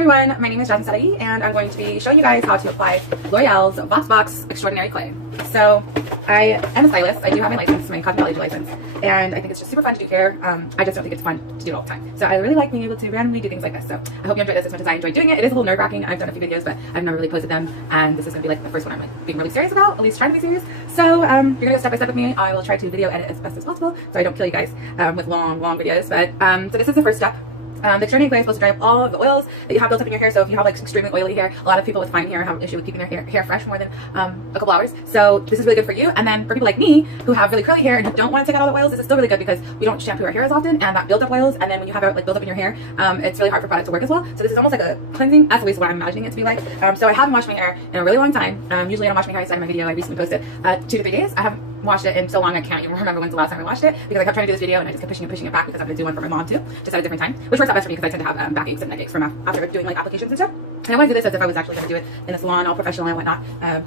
everyone, my name is JazmineSarahy's and I'm going to be showing you guys how to apply L'Oreal's Box Extraordinary Clay. So I am a stylist. I do have my license, my cosmetology license, and I think it's just super fun to do hair. I just don't think it's fun to do it all the time. So I really like being able to randomly do things like this. So I hope you enjoyed this as much as I enjoyed doing it. It is a little nerve-wracking. I've done a few videos, but I've never really posted them, and this is going to be like the first one I'm like being really serious about, at least trying to be serious. So you're going to go step by step with me. I will try to video edit as best as possible so I don't kill you guys with long videos. But so this is the first step. The extraordinary clay is supposed to dry up all of the oils that you have built up in your hair. So if you have like extremely oily hair, a lot of people with fine hair have an issue with keeping their hair fresh more than a couple hours. So this is really good for you. And then for people like me who have really curly hair and who don't want to take out all the oils, this is still really good because we don't shampoo our hair as often, and that builds up oils. And then when you have it like build up in your hair, it's really hard for product to work as well. So this is almost like a cleansing. That's at least what I'm imagining it to be like. So I haven't washed my hair in a really long time. Usually I don't wash my hair. I said in my video I recently posted 2 to 3 days. I haven't washed it in so long I can't even remember when's the last time I washed it, because I kept trying to do this video and I just kept pushing it back because I'm going to do one for my mom too, just at a different time, which works out best for me because I tend to have backaches and neck aches from after doing like applications and stuff. And I want to do this as if I was actually going to do it in a salon, all professional and whatnot,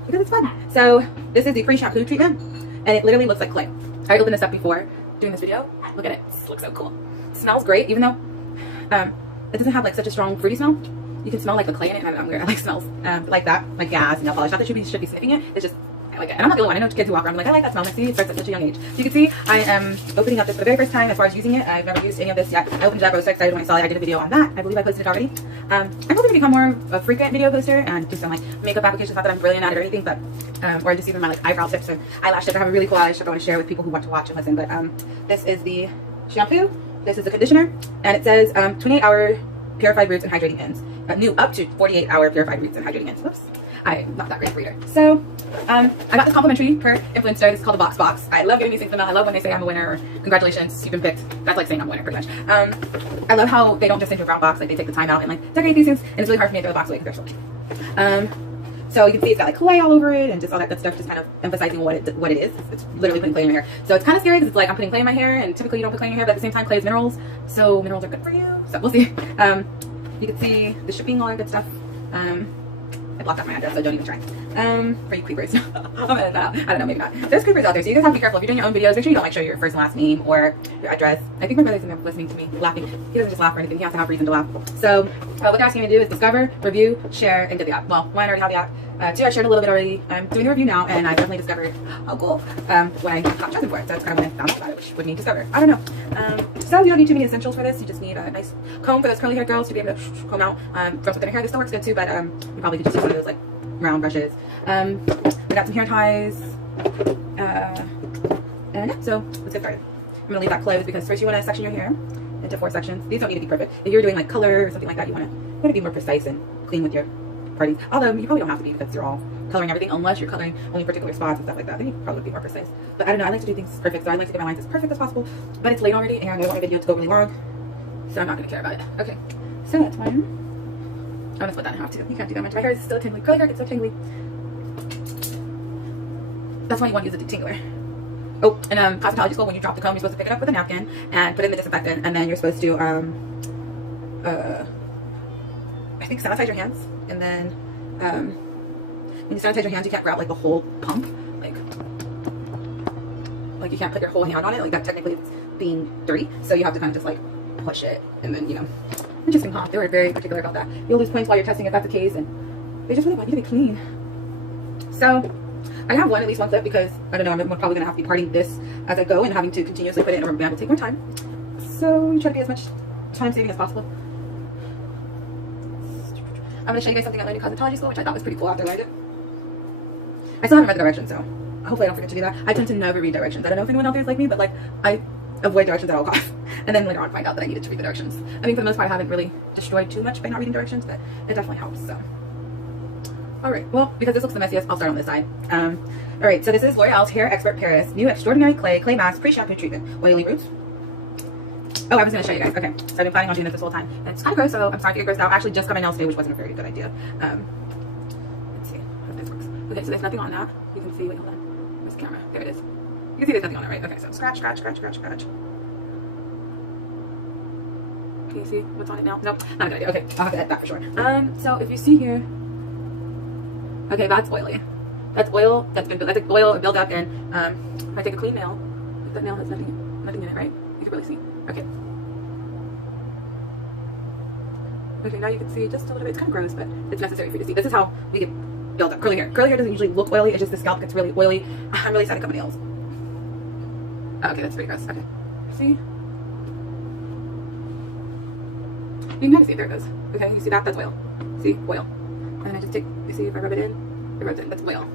because it's fun. So this is the pre-shampoo treatment, and it literally looks like clay. I opened this up before doing this video. Look at it. It looks so cool. It smells great, even though it doesn't have like such a strong fruity smell. You can smell like the clay in it, and I'm weird. I like smells like that, like gas and nail polish. Not that you should be sniffing it. It's just I like it. And I'm not the only one. I know kids who walk around like, I like that smell. Like, see, it starts at such a young age. So you can see I am opening up this for the very first time as far as using it. I've never used any of this yet. I opened it up. I was so excited when I saw it. I did a video on that. I believe I posted it already. I'm hoping to become more of a frequent video poster and do some like makeup applications. Not that I'm brilliant at it or anything, but or just even my like eyebrow tips or eyelash tips. I have a really cool eyelash tip I want to share with people who want to watch and listen. But this is the shampoo. This is the conditioner, and it says 28-hour purified roots and hydrating ends. New up to 48-hour purified roots and hydrating ends. Whoops. I'm not that great of a reader. So, I got this complimentary per influencer. This is called the Box. I love getting these things from them. I love when they say I'm a winner or congratulations, you've been picked. That's like saying I'm a winner, pretty much. I love how they don't just send you a brown box, like they take the time out and like decorate these things, and it's really hard for me to throw the box away because they're so cute. So you can see it's got like clay all over it and just all that good stuff, just kind of emphasizing what it is. It's literally putting clay in your hair. So it's kind of scary because it's like I'm putting clay in my hair, and typically you don't put clay in your hair, but at the same time clay is minerals, so minerals are good for you. So we'll see. You can see the shipping, all that good stuff. I blocked out my address, so don't even try. For you creepers. I'm gonna edit that out. I don't know, maybe not. There's creepers out there, so you guys have to be careful. If you're doing your own videos, make sure you don't like show your first and last name or your address. I think my brother's listening to me laughing. He doesn't just laugh or anything. He has to have reason to laugh. So what they're asking me to do is discover, review, share, and get the app. Well, one, I already have the app. 2, I shared a little bit already. I'm doing the review now, and I definitely discovered how cool when I got chosen for it. So that's kind of when I found out about it, which would need discover. I don't know. So you don't need too many essentials for this. You just need a nice comb for those curly haired girls to be able to comb out from within their hair. This still works good too, but you probably could just use one of those like round brushes. I got some hair ties, and yeah, so let's get started. I'm gonna leave that closed because first you want to section your hair into 4 sections. These don't need to be perfect. If you're doing like color or something like that, you want to be more precise and clean with your parties. Although you probably don't have to be because you're all coloring everything, unless you're coloring only particular spots and stuff like that. Then you probably would be more precise. But I don't know. I like to do things perfect, so I like to get my lines as perfect as possible. But it's late already, and I don't want my video to go really long, so I'm not gonna care about it. Okay, so that's one. I'm gonna split that in half too. You can't do that much. My hair is still tingly. Curly hair gets so tingly. That's why you want to use a tingler. Oh, and cosmetology school, when you drop the comb, you're supposed to pick it up with a napkin and put it in the disinfectant, and then you're supposed to I think sanitize your hands, and then when you sanitize your hands, you can't grab like the whole pump, like you can't put your whole hand on it, like that technically it's being dirty, so you have to kind of just like push it, and then interesting, huh? They were very particular about that. You'll lose points while you're testing if that's the case, and they just really want you to be clean. So I have at least one clip because I don't know, I'm probably gonna have to be parting this as I go and having to continuously put it in a rubber band will take more time, so you try to be as much time saving as possible. I'm going to show you guys something I learned in cosmetology school, which I thought was pretty cool after I learned it. I still haven't read the directions, so hopefully I don't forget to do that. I tend to never read directions. I don't know if anyone out there is like me, but like I avoid directions at all costs. And then later on find out that I needed to read the directions. I mean, for the most part, I haven't really destroyed too much by not reading directions, but it definitely helps, so. Alright, well, because this looks the messiest, I'll start on this side. Alright, so this is L'Oreal's Hair Expert Paris New Extraordinary Clay Mask Pre-Shampoo Treatment. Oily Roots. Oh, I was going to show you guys. Okay, so I've been planning on doing this whole time. And it's kind of gross, so I'm sorry if it grossed out. I actually just got my nails today, which wasn't a very good idea. Let's see how this works. Okay, so there's nothing on that. You can see, wait, hold on. Where's the camera? There it is. You can see there's nothing on it, right? Okay, so scratch. Can you see what's on it now? Nope, not a good idea. Okay, I'll have to edit that for sure. So if you see here, okay, that's oily. That's oil that's oil built up, and if I take a clean nail, that nail has nothing in it, right? You can really see. Okay. Okay, now you can see just a little bit. It's kind of gross, but it's necessary for you to see. This is how we get build up curly hair. Curly hair doesn't usually look oily. It's just the scalp gets really oily. I'm really sad to cut my nails. Okay, that's pretty gross. Okay, see? You can kind of see, there it goes. Okay, you see that? That's oil. See? Oil. And I just take, you see if I rub it in? It rubs in. That's oil.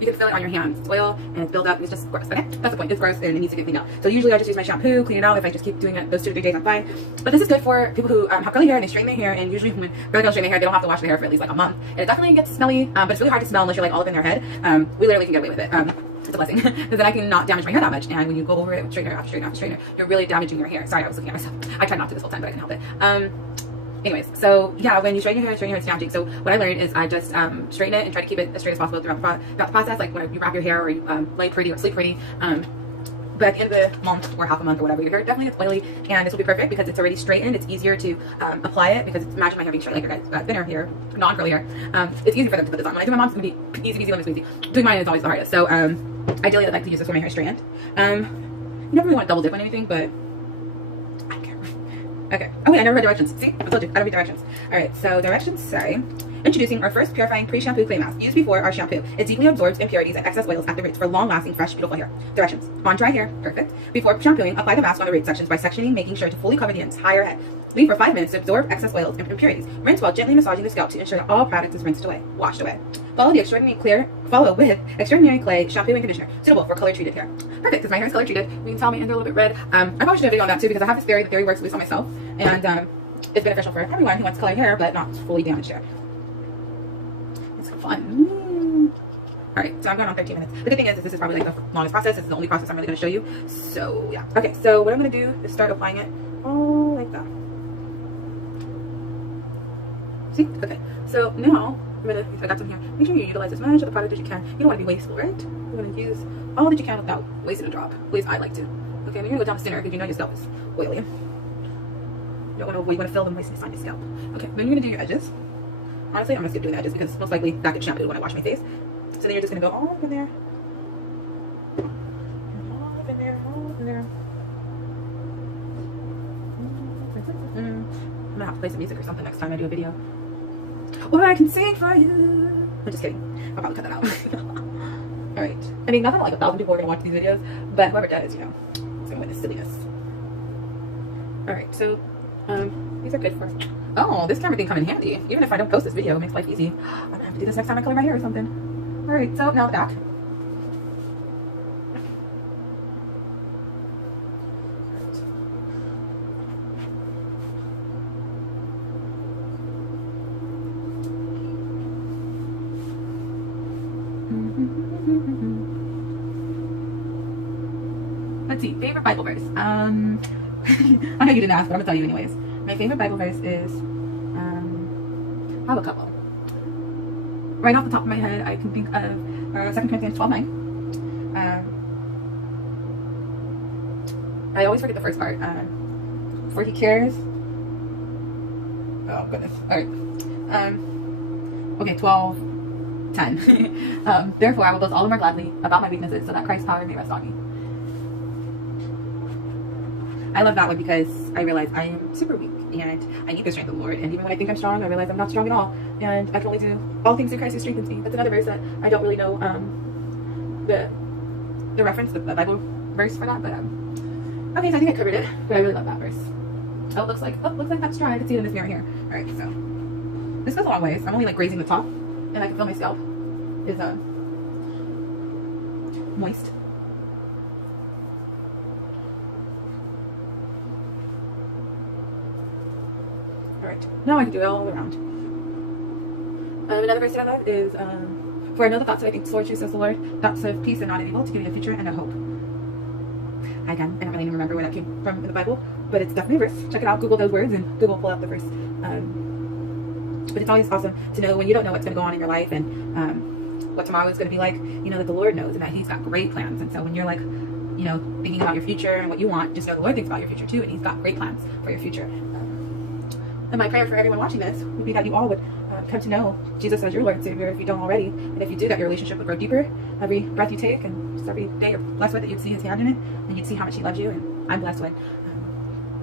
You can feel it on your hands. It's oil and it's built up and it's just gross. Okay? That's the point. It's gross and it needs to get cleaned out. So usually I just use my shampoo, clean it out. If I just keep doing it those 2 to 3 days, I'm fine. But this is good for people who have curly hair and they straighten their hair. And usually when girls straighten their hair, they don't have to wash their hair for at least like a month. And it definitely gets smelly, but it's really hard to smell unless you're like all up in their head. We literally can get away with it. It's a blessing because then I can not damage my hair that much. And when you go over it with straightener after straightener after straightener, you're really damaging your hair. Sorry, I was looking at myself. I tried not to this whole time, but I can help it. Anyways, so yeah, when you straighten your hair, it's damaging. So what I learned is I just straighten it and try to keep it as straight as possible throughout the process, like when you wrap your hair or you lay pretty or sleep pretty. But at the end of the month or half a month or whatever, your hair definitely gets oily, and this will be perfect because it's already straightened. It's easier to apply it because imagine my hair being straight, like your guys, thinner hair, non-curly hair. It's easy for them to put this on. When I do my mom's, it's gonna be easy when it's easy. Doing mine is always the hardest. So ideally, I'd like to use this when my hair is straightened. You never really want to double dip on anything, but I don't care. Okay. Oh wait, I never read directions. See, I told you, I don't read directions. All right, so directions say, introducing our first purifying pre-shampoo clay mask. Used before our shampoo. It deeply absorbs impurities and excess oils, activates for long-lasting, fresh, beautiful hair. Directions. On dry hair, perfect. Before shampooing, apply the mask on the root sections by sectioning, making sure to fully cover the entire head. Leave for 5 minutes to absorb excess oils and impurities. Rinse while gently massaging the scalp to ensure that all product is rinsed away, washed away. Follow with Extraordinary Clay shampoo and conditioner, suitable for color-treated hair. Perfect, because my hair is color-treated. You can tell my ends are a little bit red. I probably should do a video on that too because I have this theory. The theory works at least on myself, and it's beneficial for everyone who wants colored hair but not fully damaged hair. It's fun. Alright, so I'm going on 13 minutes. The good thing is this is probably like the longest process. This is the only process I'm really going to show you. So yeah. Okay, so what I'm going to do is start applying it all like that. See? Okay. So now I got some here. Make sure you utilize as much of the product as you can. You don't want to be wasteful, right? You're going to use all that you can without wasting a drop. At least I like to. Okay, and you're going to go down to center because you know your scalp is oily. You want to fill them moistness on your scalp. Okay, then you're going to do your edges. Honestly, I'm going to skip doing the edges because most likely that gets shampooed when I wash my face. So then you're just going to go all up in there. All up in there, all up in there. I'm going to have to play some music or something next time I do a video. Or I can sing for you. I'm just kidding. I'll probably cut that out. Alright. I mean, not that like 1,000 people are going to watch these videos, but whoever does, you know, it's going to witness silliness. Alright, so these are good for... Oh, this camera thing come in handy. Even if I don't post this video, it makes life easy. I'm going to have to do this next time I color my hair or something. Alright, so now the back. Let's see, favorite Bible verse. I know you didn't ask, but I'm gonna tell you anyways. My favorite Bible verse is I have a couple. Right off the top of my head, I can think of 2 Corinthians 12:9. I always forget the first part. For he cares. Oh goodness. All right. Okay, 12:10. Therefore, I will boast all the more gladly about my weaknesses, so that Christ's power may rest on me. I love that one because I realize I am super weak and I need the strength of the Lord. And even when I think I'm strong, I realize I'm not strong at all. And I can only do all things through Christ who strengthens me. That's another verse that I don't really know the reference, the Bible verse for that. But okay, so I think I covered it. But I really love that verse. Oh, looks like that's dry. I can see it in this mirror here. All right, so this goes a long ways. I'm only like grazing the top, and I can feel my scalp is moist. Alright, now I can do it all around. Another verse that I love is, for I know the thoughts that I think towards you, says the Lord, thoughts of peace and not of evil, to give you a future and a hope. Again, I don't really even remember where that came from in the Bible, but it's definitely a verse. Check it out, Google those words, and Google will pull up the verse. But it's always awesome to know when you don't know what's going to go on in your life and what tomorrow is going to be like, you know that the Lord knows and that He's got great plans. And so when you're like, you know, thinking about your future and what you want, just know the Lord thinks about your future too, and He's got great plans for your future. And my prayer for everyone watching this would be that you all would come to know Jesus as your Lord and Savior if you don't already. And if you do, that your relationship would grow deeper. Every breath you take and just every day you're blessed with it, you'd see His hand in it and you'd see how much He loves you. And I'm blessed with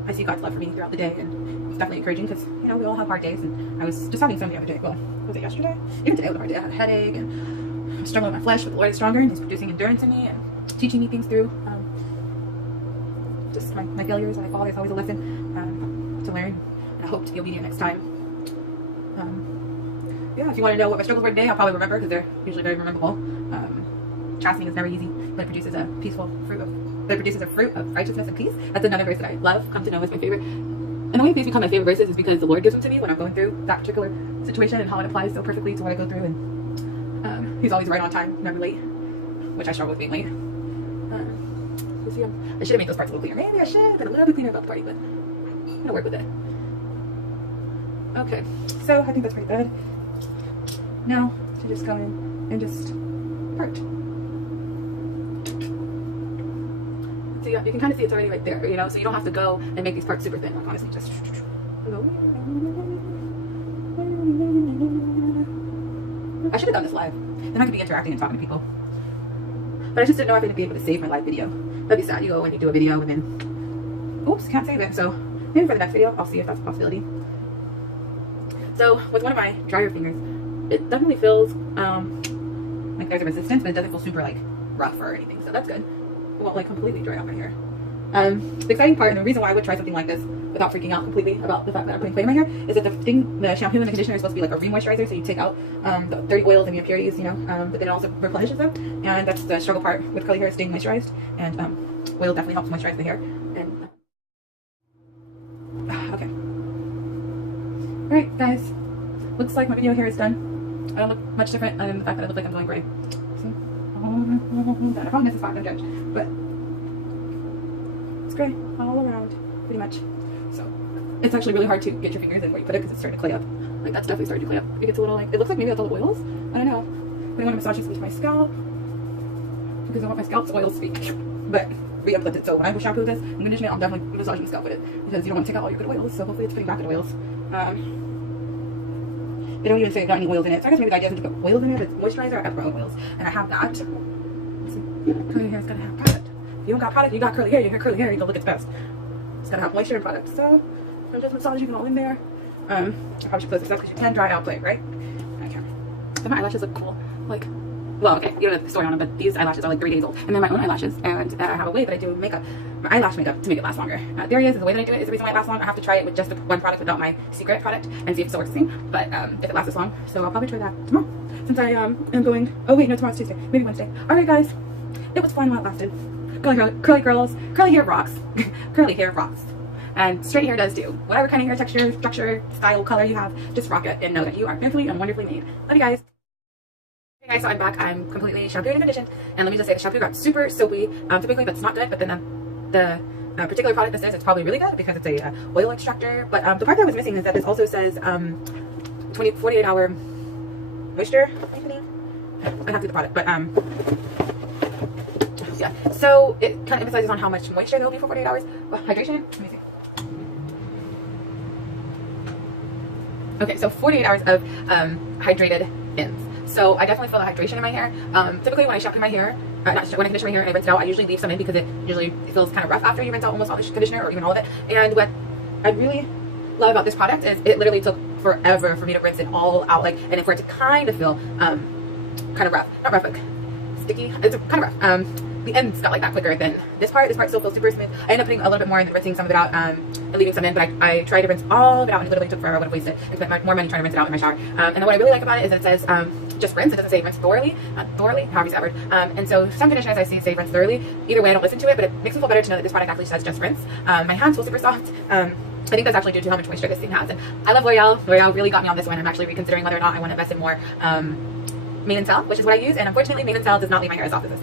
I see God's love for me throughout the day, and it's definitely encouraging because, you know, we all have hard days, and I was just having some the other day. Well, was it yesterday? Even today was a hard day. I had a headache, and I'm struggling with my flesh, but the Lord is stronger, and He's producing endurance in me and teaching me things through just my failures and my fall. There's always a lesson to learn, and I hope to be obedient next time. Yeah, if you want to know what my struggles were today, I'll probably remember because they're usually very memorable. Chastening is never easy, but it produces a fruit of righteousness and peace. That's another verse that I love, come to know is my favorite. And the way these become my favorite verses is because the Lord gives them to me when I'm going through that particular situation and how it applies so perfectly to what I go through. And He's always right on time, never late, which I struggle with being late. I should have made those parts a little cleaner. Maybe I should have been a little bit cleaner about the party, but I'm gonna work with it. Okay, so I think that's pretty good. Now to just go in and just part. So yeah, you can kind of see it's already right there, you know, so you don't have to go and make these parts super thin. Like, honestly, just go. I should have done this live. Then I could be interacting and talking to people. But I just didn't know if I'd be able to save my live video. That'd be sad. You go and you do a video and then, oops, can't save it. So maybe for the next video, I'll see if that's a possibility. So with one of my drier fingers, it definitely feels like there's a resistance, but it doesn't feel super like rough or anything. So that's good. It won't like completely dry out my hair. The exciting part and the reason why I would try something like this without freaking out completely about the fact that I'm putting clay in my hair is that the shampoo and the conditioner is supposed to be like a re-moisturizer, so you take out the dirty oils and the impurities, you know, but then it also replenishes them, and that's the struggle part with curly hair, staying moisturized, and oil definitely helps moisturize the hair. And okay, all right, guys, looks like my video here is done. I don't look much different other than the fact that I look like I'm going gray. See? I probably miss a spot, don't judge, but it's gray all around, pretty much. So it's actually really hard to get your fingers in where you put it because it's starting to clay up. Like that's definitely starting to clay up. It gets a little like, it looks like maybe that's all the oils. I don't know. But I want to massage this into my scalp because I want my scalp's oils to be but re-implanted. So when I shampoo this and condition it, I'm definitely massaging the scalp with it because you don't want to take out all your good oils. So hopefully it's putting back good oils. They don't even say it got any oils in it. So I guess maybe the idea isn't to put oils in it, but it's moisturizer. I have oils, and I have that. Let's see. Curly hair is gonna have product. If you don't got product, you got curly hair. Your hair curly hair, you can look its best. It's gonna have moisture and product. So I'm just massaging it all in there. I probably should close this up because you can dry out play, right? Okay. So my eyelashes look cool. Like, well, okay, you don't have the story on them, but these eyelashes are like 3 days old, and they're my own eyelashes. And I have a way that I do makeup, my eyelash makeup, to make it last longer. There he is. The way that I do it is the reason why it lasts long. I have to try it with just the one product without my secret product and see if it still works the same. But if it lasts this long, so I'll probably try that tomorrow. Since I am going. Oh wait, no, tomorrow's Tuesday. Maybe Wednesday. All right, guys. It was fun while it lasted. Curly girls, curly hair rocks. Curly hair rocks. And straight hair does too. Whatever kind of hair texture, structure, style, color you have, just rock it and know that you are fearfully and wonderfully made. Love you guys. Hey guys, so I'm back. I'm completely shampooed and conditioned. And let me just say, the shampoo got super soapy. Typically that's not good, but then the particular product this is, it's probably really good because it's a oil extractor. But the part that I was missing is that this also says 48 hour moisture. I have to do the product, but yeah. So it kind of emphasizes on how much moisture there will be for 48 hours. Well, hydration. Let me see. Okay, so 48 hours of hydrated ends. So I definitely feel the hydration in my hair. Typically when I shampoo my hair, when I condition my hair and I rinse it out, I usually leave some in because it usually feels kind of rough after you rinse out almost all the conditioner or even all of it. And what I really love about this product is it literally took forever for me to rinse it all out, like, and for it to kind of feel kind of rough. Not rough, like sticky. It's kind of rough. The ends got like that quicker than this part. This part still feels super smooth. I ended up putting a little bit more and rinsing some of it out and leaving some in, but I tried to rinse all of it out and it literally took forever. I would have wasted and spent more money trying to rinse it out in my shower. And then what I really like about it is that it says just rinse. It doesn't say rinse thoroughly, thoroughly, however you say that word. And so some conditioners I see say rinse thoroughly. Either way, I don't listen to it, but it makes me feel better to know that this product actually says just rinse. My hands feel super soft. I think that's actually due to how much moisture this thing has. And I love L'Oreal. L'Oreal really got me on this one. I'm actually reconsidering whether or not I want to invest in more Mane and Cell, which is what I use, and unfortunately Mane and Cell does not leave my hair as soft as this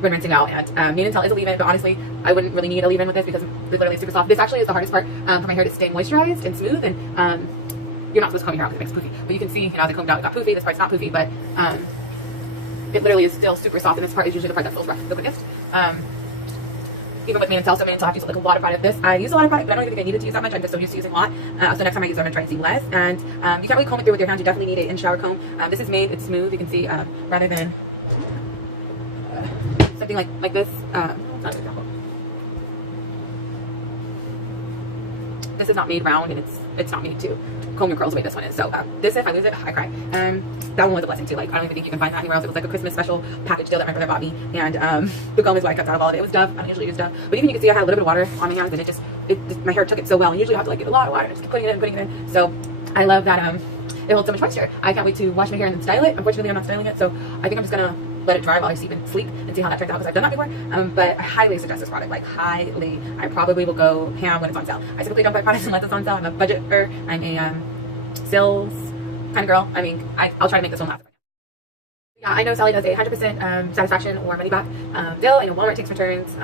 when rinsing out, and Mane and Cell is a leave-in, but honestly I wouldn't really need a leave-in with this because it's literally super soft. This actually is the hardest part for my hair to stay moisturized and smooth, and you're not supposed to comb your hair out because it makes poofy, but you can see, you know, as I combed out it got poofy. This part's not poofy, but it literally is still super soft, and this part is usually the part that feels rough the quickest. Even with Mane and Cell, so Mane and Cell I have to use like a lot of product. This I use a lot of product, but I don't even think I needed to use that much. I'm just so used to using a lot. So next time I use it, I'm gonna try and see less. And you can't really comb it through with your hands. You definitely need an in-shower comb. This is made, it's smooth. You can see rather than something like this. Not an example. this is not made round, and it's not made to comb your curls the way this one is. So this, if I lose it, I cry. That one was a blessing too. Like, I don't even think you can find that anywhere else. It was like a Christmas special package deal that my brother bought me, and the comb is what I cut out of all of it. It was Dove. I don't usually use Dove, but even you can see I had a little bit of water on my hands, and it just my hair took it so well. And usually I have to like get a lot of water and just keep putting it in, putting it in. So I love that it holds so much moisture. I can't wait to wash my hair and then style it. Unfortunately, I'm not styling it, so I think I'm just gonna let it dry while I sleep and see how that turns out, because I've done that before. But I highly suggest this product, like highly. I probably will go ham when it's on sale. I typically don't buy products unless it's on sale. I'm a budgeter. I'm a sales kind of girl. I mean, I'll try to make this one last. Yeah, I know Sally does a 100% satisfaction or money back deal. I know Walmart takes returns.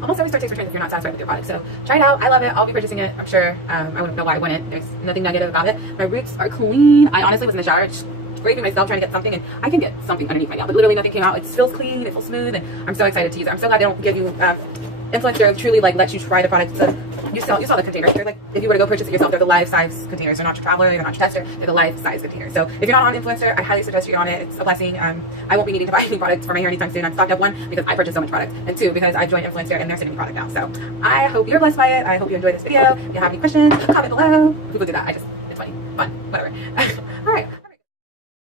Almost every store takes returns if you're not satisfied with your product. So try it out. I love it. I'll be purchasing it, I'm sure. I wouldn't know why I wouldn't. There's nothing negative about it. My roots are clean. I honestly was in the shower just scraping myself trying to get something, and I can get something underneath my nail, but literally nothing came out. It feels clean. It feels smooth, and I'm so excited to use it. I'm so glad they don't give you influencer truly like lets you try the product. You saw the containers. They're like, if you were to go purchase it yourself, they're the life size containers. They're not your traveler, they're not your tester, they're the life size containers. So if you're not on influencer, I highly suggest you get on it. It's a blessing. I won't be needing to buy any products for my hair anytime soon. I'm stocked up, one, because I purchased so much product, and two, because I've joined influencer and they're sending me product now. So I hope you're blessed by it. I hope you enjoyed this video. If you have any questions, comment below. People do that. It's funny, fun, whatever.